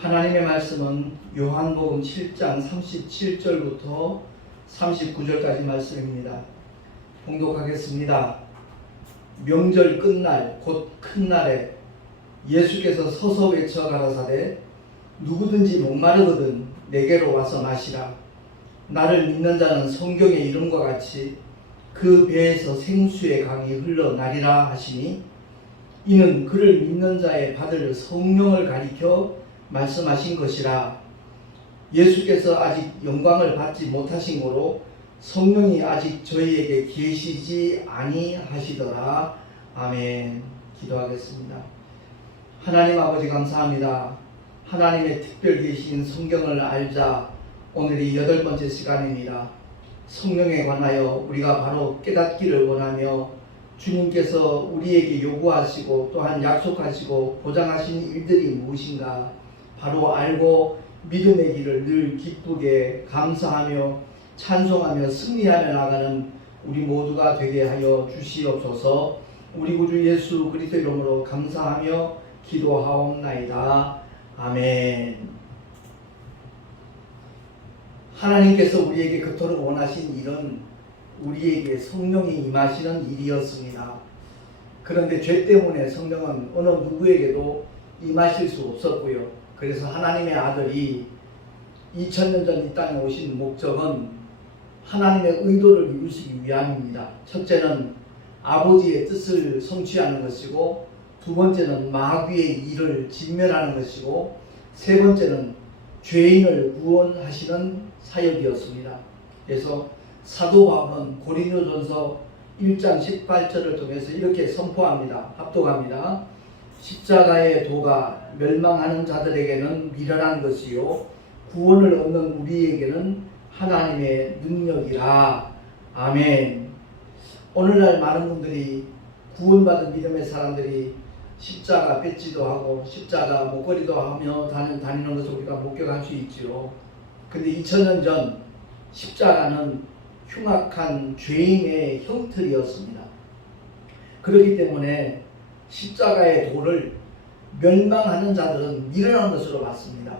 하나님의 말씀은 요한복음 7장 37절부터 39절까지 말씀입니다. 봉독하겠습니다. 명절 끝날 곧 큰 날에 예수께서 서서 외쳐 가라사대 누구든지 목마르거든 내게로 와서 마시라. 나를 믿는 자는 성경의 이름과 같이 그 배에서 생수의 강이 흘러나리라 하시니 이는 그를 믿는 자의 받을 성령을 가리켜 말씀하신 것이라. 예수께서 아직 영광을 받지 못하신 고로 성령이 아직 저희에게 계시지 아니하시더라. 아멘. 기도하겠습니다. 하나님 아버지 감사합니다. 하나님의 특별 계신 성경을 알자. 오늘이 8번째 시간입니다. 성령에 관하여 우리가 바로 깨닫기를 원하며 주님께서 우리에게 요구하시고 또한 약속하시고 보장하신 일들이 무엇인가 바로 알고 믿음의 길을 늘 기쁘게 감사하며 찬송하며 승리하며 나가는 우리 모두가 되게 하여 주시옵소서. 우리 구주 예수 그리스도 이름으로 감사하며 기도하옵나이다. 아멘. 하나님께서 우리에게 그토록 원하신 일은 우리에게 성령이 임하시는 일이었습니다. 그런데 죄 때문에 성령은 어느 누구에게도 임하실 수 없었고요. 그래서 하나님의 아들이 2000년 전 이 땅에 오신 목적은 하나님의 의도를 이루시기 위함입니다. 첫째는 아버지의 뜻을 성취하는 것이고, 두 번째는 마귀의 일을 진멸하는 것이고, 세 번째는 죄인을 구원하시는 사역이었습니다. 그래서 사도 바울은 고린도전서 1장 18절을 통해서 이렇게 선포합니다. 합독합니다. 십자가의 도가 멸망하는 자들에게는 미련한 것이요 구원을 얻는 우리에게는 하나님의 능력이라. 아멘. 오늘날 많은 분들이 구원받은 믿음의 사람들이 십자가 뺏지도 하고 십자가 목걸이도 하며 다니는 것을 우리가 목격할 수 있지요. 근데 2000년 전 십자가는 흉악한 죄인의 형틀이었습니다. 그렇기 때문에 십자가의 도를 멸망하는 자들은 미련한 것으로 봤습니다.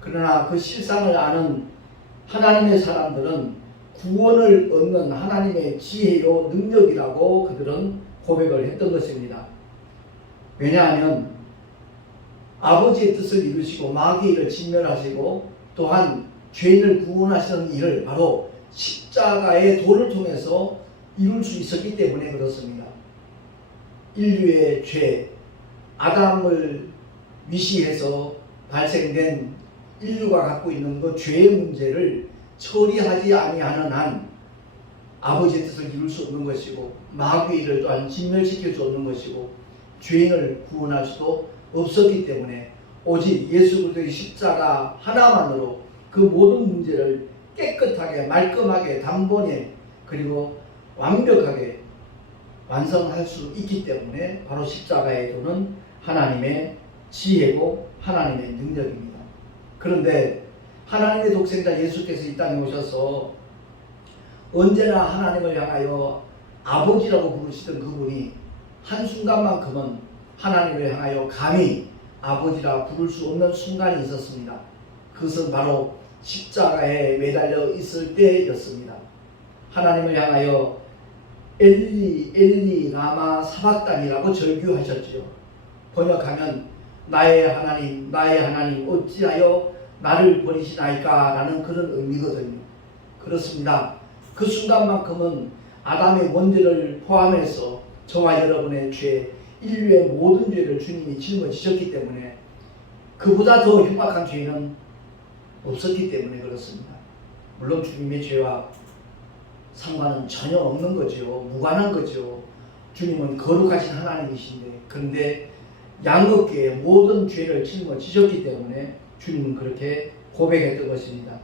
그러나 그 실상을 아는 하나님의 사람들은 구원을 얻는 하나님의 지혜요 능력이라고 그들은 고백을 했던 것입니다. 왜냐하면 아버지의 뜻을 이루시고 마귀의 일을 진멸하시고 또한 죄인을 구원하시는 일을 바로 십자가의 도를 통해서 이룰 수 있었기 때문에 그렇습니다. 인류의 죄, 아담을 위시해서 발생된 인류가 갖고 있는 그 죄의 문제를 처리하지 아니하는 한 아버지의 뜻을 이룰 수 없는 것이고 마귀의 일을 또한 진멸시킬 수 없는 것이고 죄인을 구원할 수도 없었기 때문에 오직 예수 그리스도의 십자가 하나만으로 그 모든 문제를 깨끗하게 말끔하게 단번에 그리고 완벽하게 완성할 수 있기 때문에 바로 십자가의 도는 하나님의 지혜고 하나님의 능력입니다. 그런데 하나님의 독생자 예수께서 이 땅에 오셔서 언제나 하나님을 향하여 아버지라고 부르시던 그분이 한순간만큼은 하나님을 향하여 감히 아버지라 부를 수 없는 순간이 있었습니다. 그것은 바로 십자가에 매달려 있을 때였습니다. 하나님을 향하여 엘리 엘리 라마 사박단이라고 절규하셨지요. 번역하면 나의 하나님 어찌하여 나를 버리시나이까 라는 그런 의미거든요. 그렇습니다. 그 순간만큼은 아담의 원죄를 포함해서 저와 여러분의 죄, 인류의 모든 죄를 주님이 짊어지셨기 때문에 그보다 더 흉악한 죄는 없었기 때문에 그렇습니다. 물론 주님의 죄와 상관은 전혀 없는 거죠. 무관한 거죠. 주님은 거룩하신 하나님이신데 그런데 양겁게 모든 죄를 짊어지셨기 때문에 주님은 그렇게 고백했던 것입니다.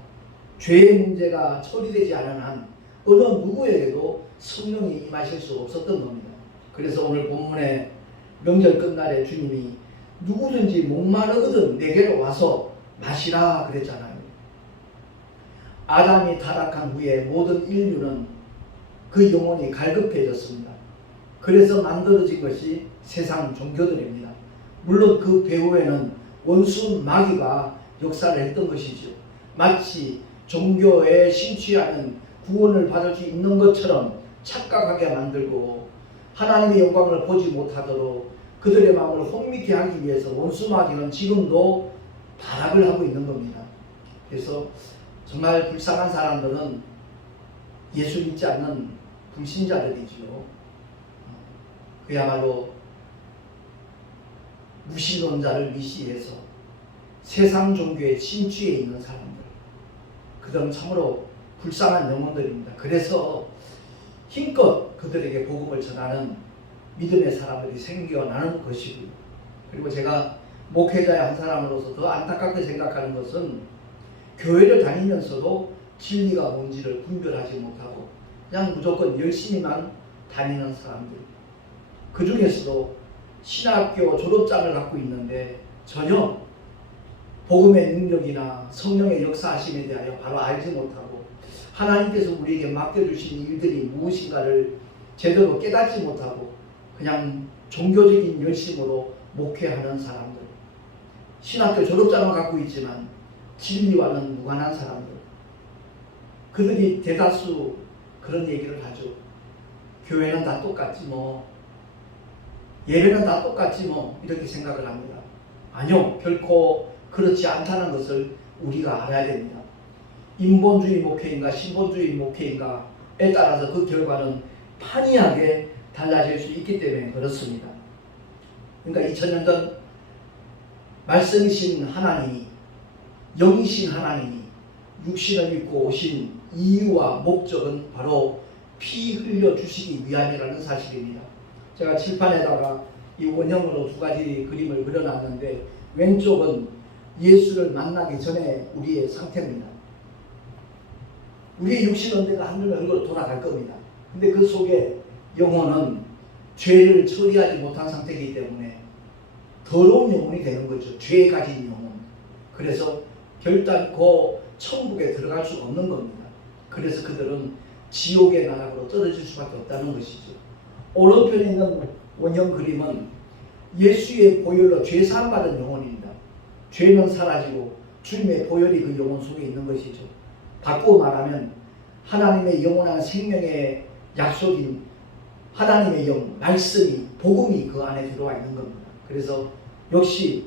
죄의 문제가 처리되지 않은 한 어느 누구에게도 성령이 임하실 수 없었던 겁니다. 그래서 오늘 본문에 명절 끝날에 주님이 누구든지 목마르거든 내게로 와서 마시라 그랬잖아요. 아담이 타락한 후에 모든 인류는 그 영혼이 갈급해졌습니다. 그래서 만들어진 것이 세상 종교들입니다. 물론 그 배후에는 원수 마귀가 역사를 했던 것이죠. 마치 종교에 심취하는 구원을 받을 수 있는 것처럼 착각하게 만들고 하나님의 영광을 보지 못하도록 그들의 마음을 혼미케 하기 위해서 원수 마귀는 지금도 발악을 하고 있는 겁니다. 그래서 정말 불쌍한 사람들은 예수 믿지 않는 불신자들이지요. 그야말로 무신론자를 위시해서 세상 종교에 심취해 있는 사람들, 그들은 참으로 불쌍한 영혼들입니다. 그래서 힘껏 그들에게 복음을 전하는 믿음의 사람들이 생겨나는 것이고요. 그리고 제가 목회자의 한 사람으로서 더 안타깝게 생각하는 것은 교회를 다니면서도 진리가 뭔지를 분별하지 못하고 그냥 무조건 열심히만 다니는 사람들, 그 중에서도 신학교 졸업장을 갖고 있는데 전혀 복음의 능력이나 성령의 역사하심에 대하여 바로 알지 못하고 하나님께서 우리에게 맡겨주신 일들이 무엇인가를 제대로 깨닫지 못하고 그냥 종교적인 열심으로 목회하는 사람들, 신학교 졸업장을 갖고 있지만 진리와는 무관한 사람들, 그들이 대다수 그런 얘기를 하죠. 교회는 다 똑같지 뭐, 예배는 다 똑같지 뭐, 이렇게 생각을 합니다. 아니요, 결코 그렇지 않다는 것을 우리가 알아야 됩니다. 인본주의 목회인가 신본주의 목회인가에 따라서 그 결과는 판이하게 달라질 수 있기 때문에 그렇습니다. 그러니까 2000년 전 말씀이신 하나님이, 영이신 하나님이 육신을 입고 오신 이유와 목적은 바로 피 흘려 주시기 위함이라는 사실입니다. 제가 칠판에다가 이 원형으로 두 가지 그림을 그려놨는데, 왼쪽은 예수를 만나기 전에 우리의 상태입니다. 우리의 육신은 언젠가 하늘의 흙으로 돌아갈 겁니다. 근데 그 속에 영혼은 죄를 처리하지 못한 상태이기 때문에 더러운 영혼이 되는 거죠. 죄 가진 영혼. 그래서 결단코 천국에 들어갈 수 없는 겁니다. 그래서 그들은 지옥의 나락으로 떨어질 수밖에 없다는 것이죠. 오른편에 있는 원형 그림은 예수의 보혈로 죄 사함 받은 영혼입니다. 죄는 사라지고 주님의 보혈이 그 영혼 속에 있는 것이죠. 바꾸어 말하면 하나님의 영원한 생명의 약속인 하나님의 영, 말씀이, 복음이 그 안에 들어와 있는 겁니다. 그래서 역시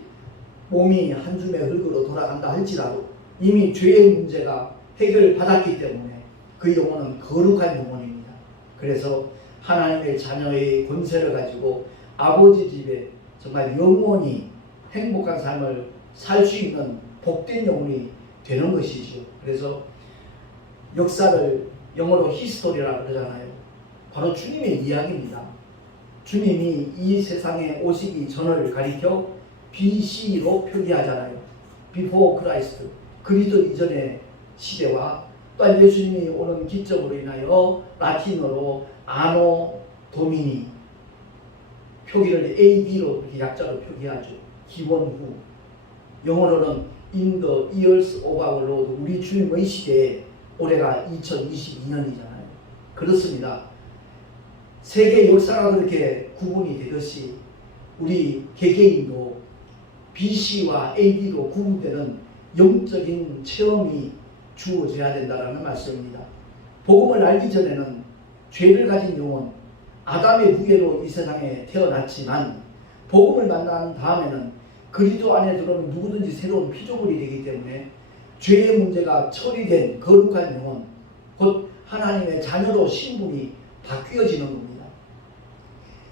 몸이 한 줌의 흙으로 돌아간다 할지라도 이미 죄의 문제가 해결받았기 때문에 그 영혼은 거룩한 영혼입니다. 그래서 하나님의 자녀의 권세를 가지고 아버지 집에 정말 영원히 행복한 삶을 살 수 있는 복된 영혼이 되는 것이죠. 그래서 역사를 영어로 히스토리라고 그러잖아요. 바로 주님의 이야기입니다. 주님이 이 세상에 오시기 전을 가리켜 BC로 표기하잖아요. Before Christ, 그리스도 이전의 시대와 또한 예수님이 오는 기점으로 인하여 라틴어로 아노 도미니 표기를 AD로 이렇게 약자로 표기하죠. 기원 후. 영어로는 In the years of our Lord, 우리 주님의 시대에 올해가 2022년이잖아요. 그렇습니다. 세계 역사가 그렇게 구분이 되듯이 우리 개개인도 BC와 AD로 구분되는 영적인 체험이 주어져야 된다는 말씀입니다. 복음을 알기 전에는 죄를 가진 영혼, 아담의 후예로 이 세상에 태어났지만 복음을 만난 다음에는 그리스도 안에 들어오는 누구든지 새로운 피조물이 되기 때문에 죄의 문제가 처리된 거룩한 영혼, 곧 하나님의 자녀로 신분이 바뀌어지는 겁니다.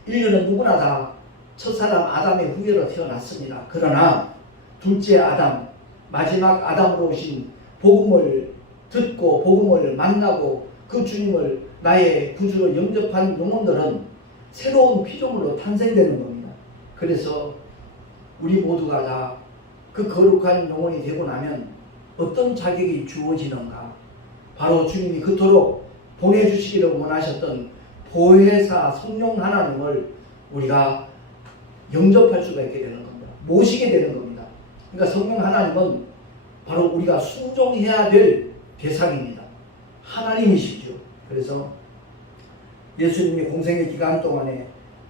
인류는 누구나 다 첫사람 아담의 후예로 태어났습니다. 그러나 둘째 아담, 마지막 아담으로 오신 복음을 듣고 복음을 만나고 그 주님을 나의 구주로 영접한 영혼들은 새로운 피조물로 탄생되는 겁니다. 그래서 우리 모두가 다 그 거룩한 영혼이 되고 나면 어떤 자격이 주어지는가? 바로 주님이 그토록 보내주시기를 원하셨던 보혜사 성령 하나님을 우리가 영접할 수가 있게 되는 겁니다. 모시게 되는 겁니다. 그러니까 성령 하나님은 바로 우리가 순종해야 될 대상입니다. 하나님이시죠. 그래서 예수님이 공생의 기간 동안에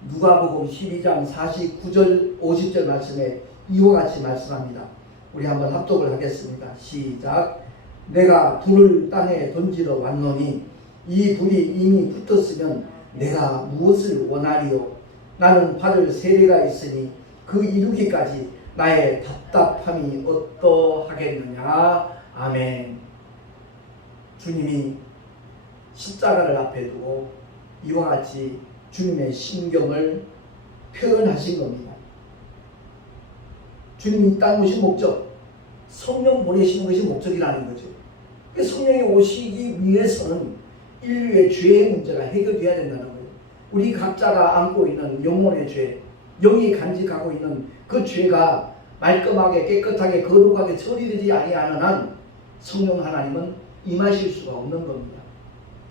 누가복음 12장 49절 50절 말씀에 이와 같이 말씀합니다. 우리 한번 합독을 하겠습니다. 시작. 내가 불을 땅에 던지러 왔노니 이 불이 이미 붙었으면 내가 무엇을 원하리요? 나는 받을 세례가 있으니 그 이루기까지 나의 답답함이 어떠하겠느냐. 아멘. 주님이 십자가를 앞에 두고 이와 같이 주님의 심경을 표현하신 겁니다. 주님이 땅 오신 목적, 성령 보내시는 것이 목적이라는 거죠. 성령이 오시기 위해서는 인류의 죄의 문제가 해결돼야 된다는 거예요. 우리 각자가 안고 있는 영혼의 죄, 영이 간직하고 있는 그 죄가 말끔하게 깨끗하게 거룩하게 처리되지 아니하는 한 성령 하나님은 임하실 수가 없는 겁니다.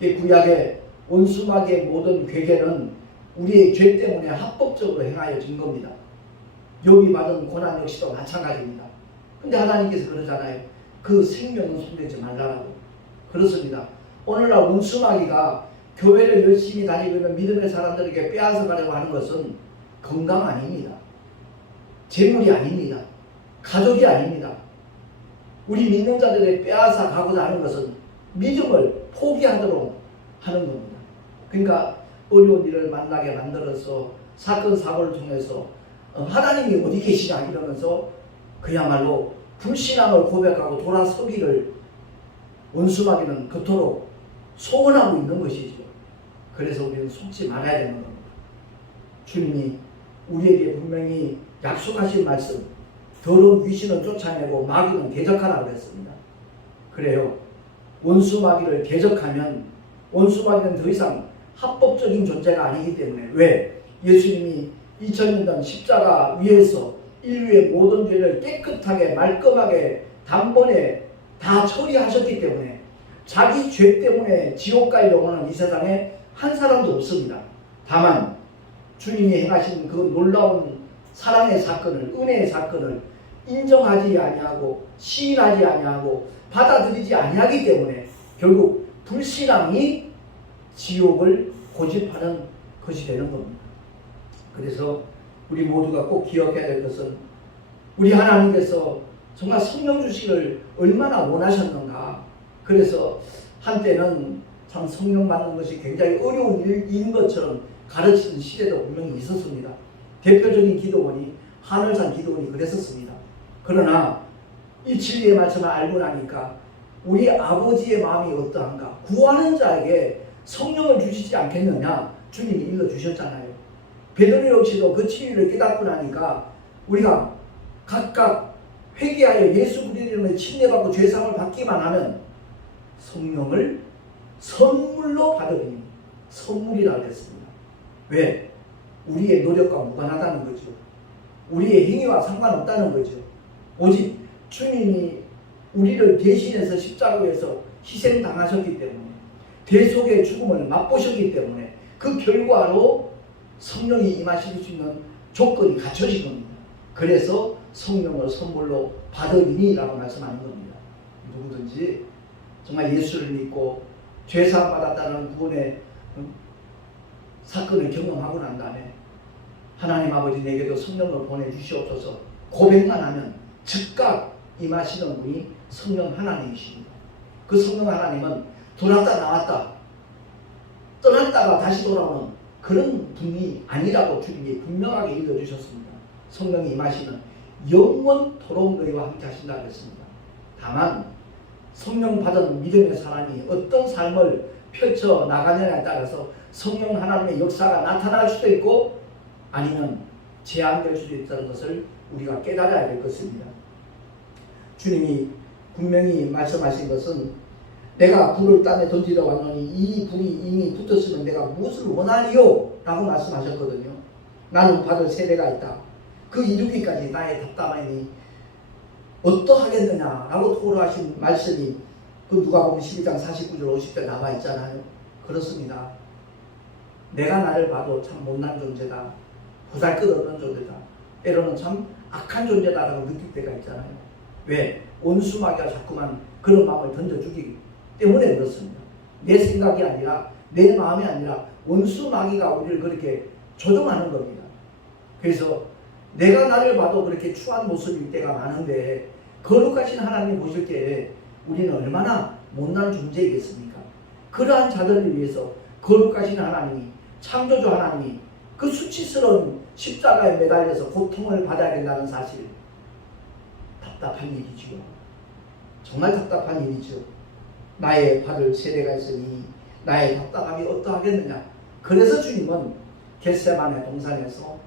구약의 원수마귀의 모든 괴계는 우리의 죄 때문에 합법적으로 행하여진 겁니다. 욥이 받은 고난 역시도 마찬가지입니다. 근데 하나님께서 그러잖아요. 그 생명은 손대지 말라라고. 그렇습니다. 오늘날 원수마귀가 교회를 열심히 다니고 있는 믿음의 사람들에게 빼앗아가려고 하는 것은 건강 아닙니다. 재물이 아닙니다. 가족이 아닙니다. 우리 믿는 자들의 빼앗아 가고자 하는 것은 믿음을 포기하도록 하는 겁니다. 그러니까 어려운 일을 만나게 만들어서 사건 사고를 통해서 하나님이 어디 계시냐 이러면서 그야말로 불신앙을 고백하고 돌아서기를 원수마귀는 그토록 소원하고 있는 것이죠. 그래서 우리는 속지 말아야 되는 겁니다. 주님이 우리에게 분명히 약속하신 말씀, 더러운 귀신은 쫓아내고 마귀는 대적하라고 했습니다. 그래요. 원수마귀를 대적하면 원수마귀는 더 이상 합법적인 존재가 아니기 때문에. 왜? 예수님이 2000년 전 십자가 위에서 인류의 모든 죄를 깨끗하게 말끔하게 단번에 다 처리하셨기 때문에 자기 죄 때문에 지옥 갈 영혼은 이 세상에 한 사람도 없습니다. 다만 주님이 행하신 그 놀라운 사랑의 사건을, 은혜의 사건을 인정하지 아니하고 시인하지 아니하고 받아들이지 아니하기 때문에 결국 불신앙이 지옥을 고집하는 것이 되는 겁니다. 그래서 우리 모두가 꼭 기억해야 될 것은 우리 하나님께서 정말 성령 주시기를 얼마나 원하셨는가. 그래서 한때는 참 성령 받는 것이 굉장히 어려운 일인 것처럼 가르치는 시대도 분명히 있었습니다. 대표적인 기도원이 하늘산 기도원이 그랬었습니다. 그러나 이 진리의 말씀을 알고 나니까 우리 아버지의 마음이 어떠한가. 구하는 자에게 성령을 주시지 않겠느냐. 주님이 일러주셨잖아요. 베드로 역시도 그 진리를 깨닫고 나니까 우리가 각각 회개하여 예수 그리스도의 이름에 침례받고 죄사함을 받기만 하면 성령을 선물로 받으리니, 선물이라고 했습니다. 왜? 우리의 노력과 무관하다는 거죠. 우리의 행위와 상관없다는 거죠. 오직 주님이 우리를 대신해서 십자가에서 희생당하셨기 때문에, 대속의 죽음을 맛보셨기 때문에 그 결과로 성령이 임하실 수 있는 조건이 갖춰진 겁니다. 그래서 성령을 선물로 받으리니 라고 말씀하는 겁니다. 누구든지 정말 예수를 믿고 죄사함 받았다는 구원의 사건을 경험하고 난 다음에 하나님 아버지 내게도 성령을 보내주시옵소서 고백만 하면 즉각 임하시는 분이 성령 하나님이십니다. 그 성령 하나님은 들어왔다 나왔다 떠났다가 다시 돌아오는 그런 분이 아니라고 주님이 분명하게 읽어주셨습니다. 성령이 임하시면 영원토록 너희와 함께 하신다고 했습니다. 다만 성령 받은 믿음의 사람이 어떤 삶을 펼쳐 나가느냐에 따라서 성령 하나님의 역사가 나타날 수도 있고 아니면 제한될 수도 있다는 것을 우리가 깨달아야 될 것입니다. 주님이 분명히 말씀하신 것은 내가 불을 땅에 던지러 왔노니 이 불이 이미 붙었으면 내가 무엇을 원하리요? 라고 말씀하셨거든요. 나는 받을 세례가 있다. 그 이루기까지 나의 답답함이 어떠하겠느냐 라고 토로하신 말씀이 그 누가복음 12장 49절 50절 나와 있잖아요. 그렇습니다. 내가 나를 봐도 참 못난 존재다. 보잘것없는 존재다. 때로는 참 악한 존재다라고 느낄 때가 있잖아요. 왜? 원수마귀가 자꾸만 그런 마음을 던져주기 때문에 그렇습니다. 내 생각이 아니라 내 마음이 아니라 원수마귀가 우리를 그렇게 조종하는 겁니다. 그래서 내가 나를 봐도 그렇게 추한 모습일 때가 많은데 거룩하신 하나님 보실 때 우리는 얼마나 못난 존재이겠습니까? 그러한 자들을 위해서 거룩하신 하나님이, 창조주 하나님이 그 수치스러운 십자가에 매달려서 고통을 받아야 된다는 사실, 답답한 일이지요. 정말 답답한 일이죠. 나의 받을 세대가 있으니 나의 답답함이 어떠하겠느냐. 그래서 주님은 겟세마네 동산에서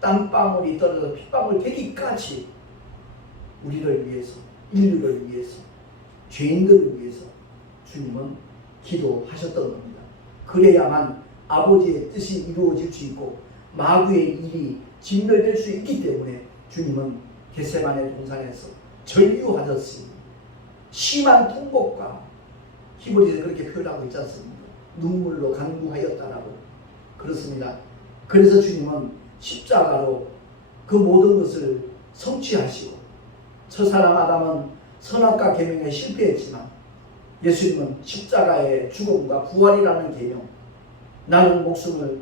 땀방울이 떨어져 핏방울 되기까지 우리를 위해서, 인류를 위해서, 죄인들을 위해서 주님은 기도하셨던 겁니다. 그래야만 아버지의 뜻이 이루어질 수 있고 마귀의 일이 진멸될 수 있기 때문에 주님은 겟세마네 동산에서 전류하듯이 심한 통곡과, 히브리서 그렇게 표현하고 있지 않습니까? 눈물로 간구하였다라고. 그렇습니다. 그래서 주님은 십자가로 그 모든 것을 성취하시고, 첫사람 아담은 선악과 계명에 실패했지만 예수님은 십자가의 죽음과 부활이라는 계명, 나는 목숨을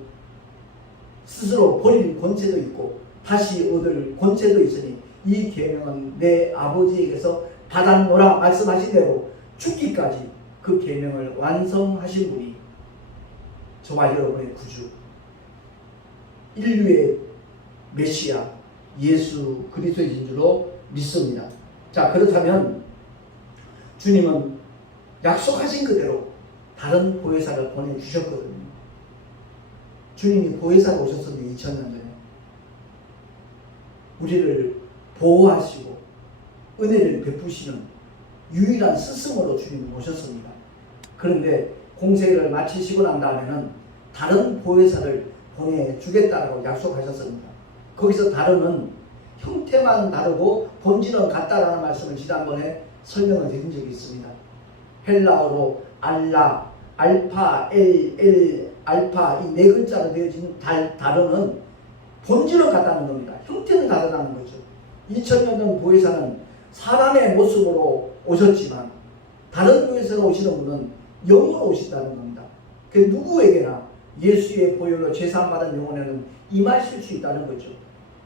스스로 버릴 권세도 있고 다시 얻을 권세도 있으니 이 계명은 내 아버지에게서 받았노라 말씀하신 대로 죽기까지 그 계명을 완성하신 분이 저와 여러분의 구주, 인류의 메시아 예수 그리스도이신 줄로 믿습니다. 자, 그렇다면 주님은 약속하신 그대로 다른 보혜사를 보내주셨거든요. 주님이 보혜사가 오셨었는데 2000년 전에 우리를 보호하시고 은혜를 베푸시는 유일한 스승으로 주님이 오셨습니다. 그런데 공생애를 마치시고 난 다음에는 다른 보혜사를 보내주겠다고 약속하셨습니다. 거기서 다른은 형태만 다르고 본질은 같다라는 말씀을 지난번에 설명을 드린 적이 있습니다. 헬라어로 알라, 알파, 알파 이 네 글자로 되어진 다른은 본질은 같다는 겁니다. 형태는 다르다는 거죠. 2000년 전 보혜사는 사람의 모습으로 오셨지만 다른 보혜사가 오시는 분은 영으로 오신다는 겁니다. 그 누구에게나 예수의 보혈로 제사함받은 영혼에는 임하실 수 있다는 거죠.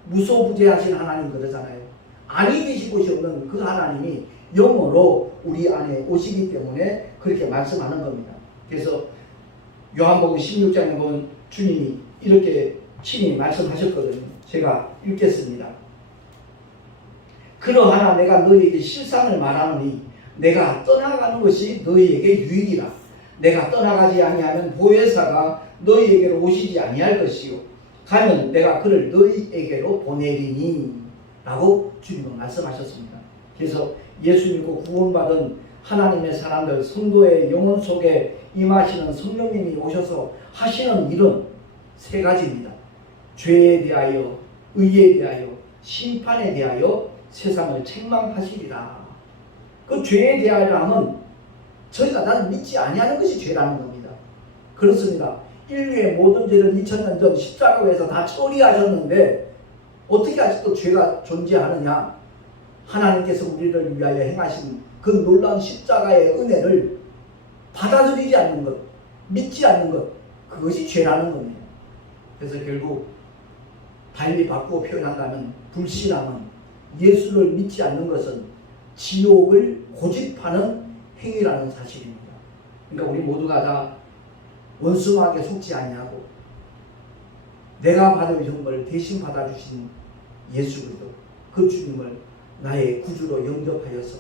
무소부재하신 하나님 그러잖아요. 아니 계실 곳이 없는 그 하나님이 영으로 우리 안에 오시기 때문에 그렇게 말씀하는 겁니다. 그래서 요한복음 16장에 보면 주님이 이렇게 친히 말씀하셨거든요. 제가 읽겠습니다. 그러하나 내가 너희에게 실상을 말하노니 내가 떠나가는 것이 너희에게 유익이라. 내가 떠나가지 아니하면 보혜사가 너희에게로 오시지 아니할 것이요 가면 내가 그를 너희에게로 보내리니 라고 주님은 말씀하셨습니다. 그래서 예수 믿고 구원받은 하나님의 사람들, 성도의 영혼 속에 임하시는 성령님이 오셔서 하시는 일은 세 가지입니다. 죄에 대하여, 의에 대하여, 심판에 대하여 세상을 책망하시리라. 그 죄에 대하여 하면 저희가 나는 믿지 아니하는 것이 죄라는 겁니다. 그렇습니다. 인류의 모든 죄를 2000년 전 십자가에서 다 처리하셨는데 어떻게 아직도 죄가 존재하느냐? 하나님께서 우리를 위하여 행하신 그 놀라운 십자가의 은혜를 받아들이지 않는 것, 믿지 않는 것, 그것이 죄라는 겁니다. 그래서 결국 달리 바꾸어 표현한다면 불신앙은, 예수를 믿지 않는 것은 지옥을 고집하는 행위라는 사실입니다. 그러니까 우리 모두가 다 원수마귀에 속지 아니하고 내가 받을 형벌을 대신 받아주신 예수 그리스도, 그 주님을 나의 구주로 영접하여서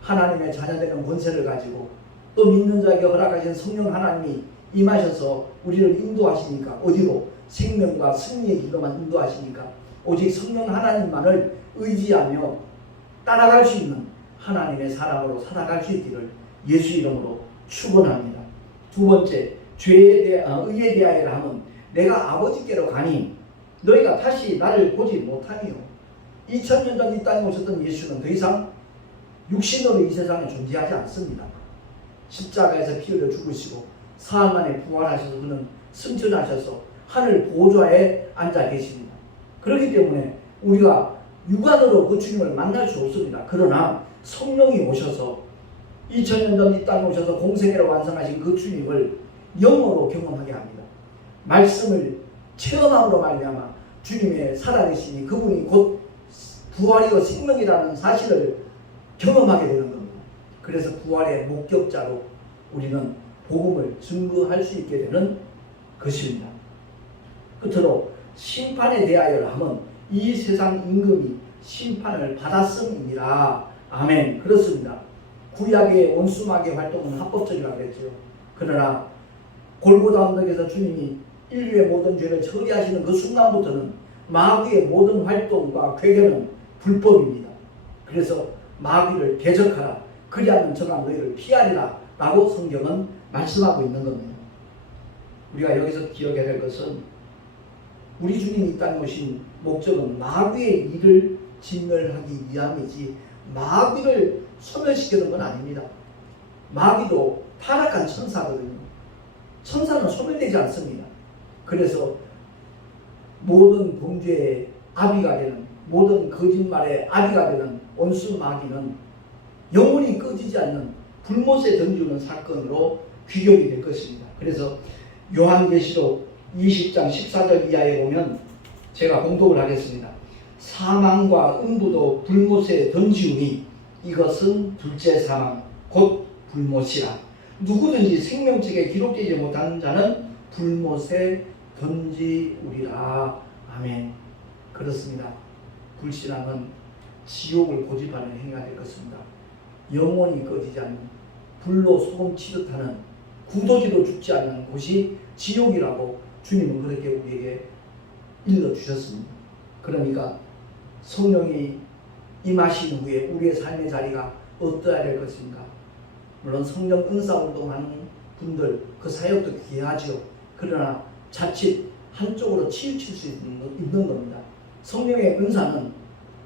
하나님의 자녀되는 권세를 가지고 또 믿는 자에게 허락하신 성령 하나님이 임하셔서 우리를 인도하시니까 어디로? 생명과 승리의 길로만 인도하시니까 오직 성령 하나님만을 의지하며 따라갈 수 있는 하나님의 사람으로 살아갈 수 있기를 예수 이름으로 축원합니다. 두 번째, 의에 대하여 하면 내가 아버지께로 가니 너희가 다시 나를 보지 못하니요. 2000년 전 이 땅에 오셨던 예수는 더 이상 육신으로 이 세상에 존재하지 않습니다. 십자가에서 피 흘려 죽으시고 사흘 만에 부활하셔서 그는 승천하셔서 하늘 보좌에 앉아 계십니다. 그렇기 때문에 우리가 육안으로 그 주님을 만날 수 없습니다. 그러나 성령이 오셔서 2000년 전 이 땅에 오셔서 공생애를 완성하신 그 주님을 영으로 경험하게 합니다. 말씀을 체험함으로 말미암아 주님의 살아계시니 그분이 곧 부활이고 생명이라는 사실을 경험하게 되는 겁니다. 그래서 부활의 목격자로 우리는 복음을 증거할 수 있게 되는 것입니다. 끝으로 심판에 대하여 하면 이 세상 임금이 심판을 받았음이니라. 아멘. 그렇습니다. 구약의 원수마귀의 활동은 합법적이라고 했죠. 그러나 골고다 언덕에서 주님이 인류의 모든 죄를 처리하시는 그 순간부터는 마귀의 모든 활동과 괴계는 불법입니다. 그래서 마귀를 대적하라. 그리하면 저가 너희를 피하리라 라고 성경은 말씀하고 있는 겁니다. 우리가 여기서 기억해야 될 것은 우리 주님이 이 땅에 오신 목적은 마귀의 일을 진멸하기 위함이지 마귀를 소멸시키는 건 아닙니다. 마귀도 타락한 천사거든요. 천사는 소멸되지 않습니다. 그래서 모든 범죄의 아비가 되는, 모든 거짓말의 아비가 되는 원수 마귀는 영원히 꺼지지 않는 불못에 던지는 사건으로 귀결이 될 것입니다. 그래서 요한계시록 20장 14절 이하에 보면 제가 봉독을 하겠습니다. 사망과 음부도 불못에 던지우니 이것은 둘째 사망 곧 불못이라. 누구든지 생명책에 기록되지 못하는 자는 불못에 던지우리라. 아멘. 그렇습니다. 불신앙은 지옥을 고집하는 행위가 될 것입니다. 영원히 꺼지지 않는 불로 소금 치듯하는 굳어지도 죽지 않는 곳이 지옥이라고 주님은 그렇게 우리에게 일러주셨습니다. 그러니까 성령이 임하신 후에 우리의 삶의 자리가 어떠해야 될 것인가? 물론 성령 은사 운동하는 분들 그 사역도 귀하죠. 그러나 자칫 한쪽으로 치우칠 수 있는 겁니다. 성령의 은사는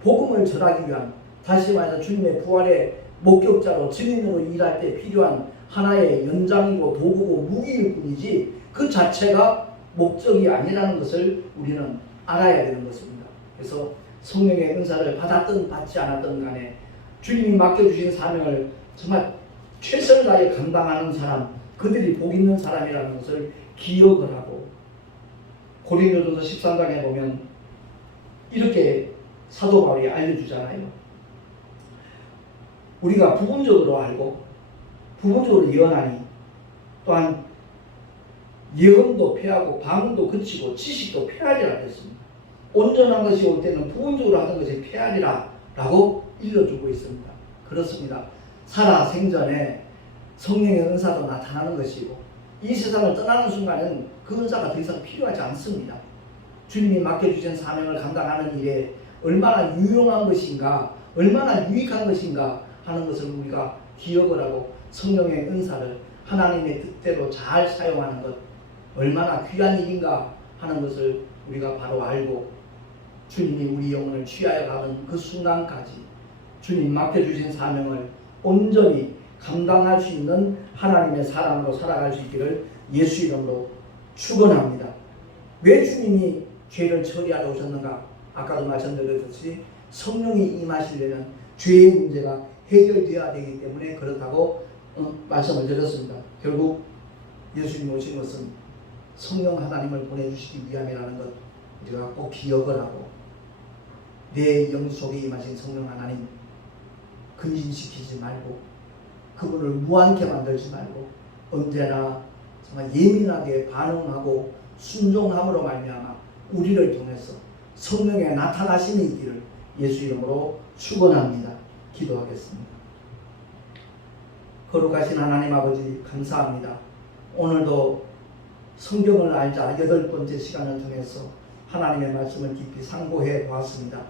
복음을 전하기 위한, 다시 말해서 주님의 부활의 목격자로 증인으로 일할 때 필요한 하나의 연장이고 도구고 무기일 뿐이지 그 자체가 목적이 아니라는 것을 우리는 알아야 되는 것입니다. 그래서 성령의 은사를 받았든 받지 않았든 간에 주님이 맡겨주신 사명을 정말 최선을 다해 감당하는 사람, 그들이 복 있는 사람이라는 것을 기억을 하고, 고린도전서 13장에 보면 이렇게 사도 바울이 알려주잖아요. 우리가 부분적으로 알고 부분적으로 예언하니 또한 예언도 패하고 방언도 그치고 지식도 패하리라 했습니다. 온전한 것이 올 때는 부분적으로 하던 것이 패하리라 라고 일러주고 있습니다. 그렇습니다. 살아 생전에 성령의 은사도 나타나는 것이고 이 세상을 떠나는 순간은 그 은사가 더 이상 필요하지 않습니다. 주님이 맡겨주신 사명을 감당하는 일에 얼마나 유용한 것인가, 얼마나 유익한 것인가 하는 것을 우리가 기억을 하고 성령의 은사를 하나님의 뜻대로 잘 사용하는 것, 얼마나 귀한 일인가 하는 것을 우리가 바로 알고 주님이 우리 영혼을 취하여 가는 그 순간까지 주님 맡겨주신 사명을 온전히 감당할 수 있는 하나님의 사람으로 살아갈 수 있기를 예수 이름으로 축원합니다. 왜 주님이 죄를 처리하러 오셨는가? 아까도 말씀드렸듯이 성령이 임하시려면 죄의 문제가 해결되어야 되기 때문에 그렇다고 말씀을 드렸습니다. 결국 예수님이 오신 것은 성령 하나님을 보내주시기 위함이라는 것 우리가 꼭 기억을 하고 내 영 속에 임하신 성령 하나님 근심시키지 말고 그분을 무한케 만들지 말고 언제나 정말 예민하게 반응하고 순종함으로 말미암아 우리를 통해서 성령의 나타나심이 있기를 예수 이름으로 축원합니다. 기도하겠습니다. 거룩하신 하나님 아버지 감사합니다. 오늘도 성경을 알자 8번째 시간을 통해서 하나님의 말씀을 깊이 상고해 보았습니다.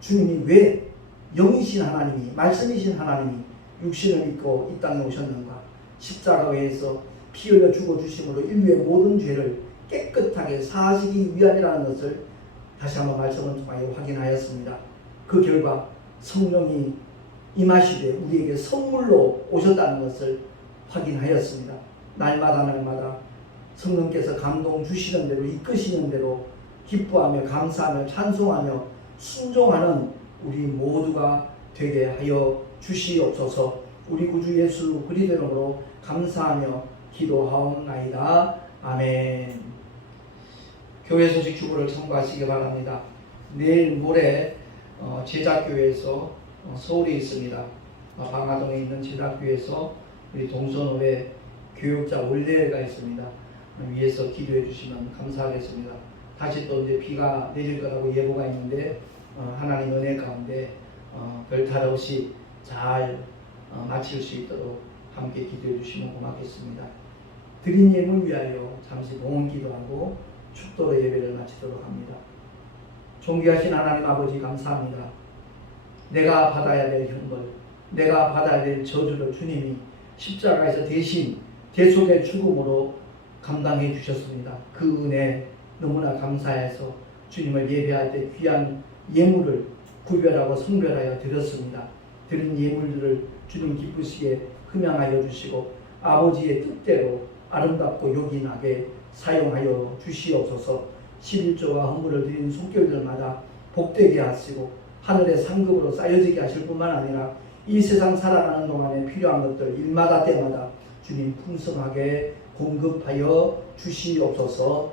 주님이 왜 영이신 하나님이, 말씀이신 하나님이 육신을 입고 이 땅에 오셨는가? 십자가에서 피 흘려 죽어주심으로 인류의 모든 죄를 깨끗하게 사하시기 위함이라는 것을 다시 한번 말씀을 통하여 확인하였습니다. 그 결과 성령이 임하시되 우리에게 선물로 오셨다는 것을 확인하였습니다. 날마다 성령께서 감동 주시는 대로 이끄시는 대로 기뻐하며 감사하며 찬송하며 순종하는 우리 모두가 되게 하여 주시옵소서. 우리 구주 예수 그리스도 이름으로 감사하며 기도하옵나이다. 아멘. 교회 소식 주보를 참고하시기 바랍니다. 내일 모레 제작교회에서 서울에 있습니다. 방화동에 있는 제작교회에서 우리 동선호회 교육자 올레가 있습니다. 위에서 기도해 주시면 감사하겠습니다. 다시 또 이제 비가 내릴 거라고 예보가 있는데 하나님 은혜 가운데 별탈 없이 잘 마칠 수 있도록 함께 기도해 주시면 고맙겠습니다. 드린 예물 위하여 잠시 봉헌 기도하고 축도로 예배를 마치도록 합니다. 존귀하신 하나님 아버지 감사합니다. 내가 받아야 될 형벌, 내가 받아야 될 저주를 주님이 십자가에서 대신 대속의 죽음으로 감당해 주셨습니다. 그 은혜 너무나 감사해서 주님을 예배할 때 귀한 예물을 구별하고 성별하여 드렸습니다. 드린 예물들을 주님 기쁘시게 흠양하여 주시고 아버지의 뜻대로 아름답고 요긴하게 사용하여 주시옵소서. 11조와 헌물을 드린 손길들마다 복되게 하시고 하늘의 상급으로 쌓여지게 하실 뿐만 아니라 이 세상 살아가는 동안에 필요한 것들 일마다 때마다 주님 풍성하게 공급하여 주시옵소서.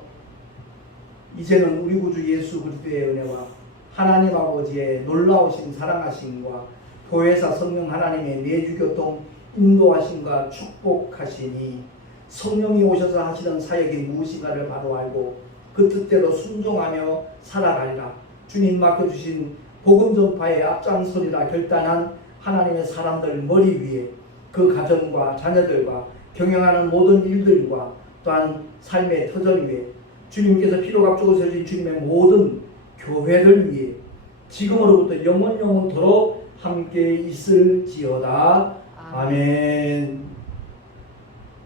이제는 우리 구주 예수 그리스도의 은혜와 하나님 아버지의 놀라우신 사랑하심과 보혜사 성령 하나님의 내주교통 인도하심과 축복하시니 성령이 오셔서 하시는 사역이 무엇인가를 바로 알고 그 뜻대로 순종하며 살아가리라. 주님 맡겨주신 복음 전파의 앞장서리라 결단한 하나님의 사람들 머리 위에 그 가정과 자녀들과 경영하는 모든 일들과 또한 삶의 터전 위에 주님께서 피로각적으로 세우신 주님의 모든 교회를 위해 지금으로부터 영원토록 함께 있을지어다. 아멘.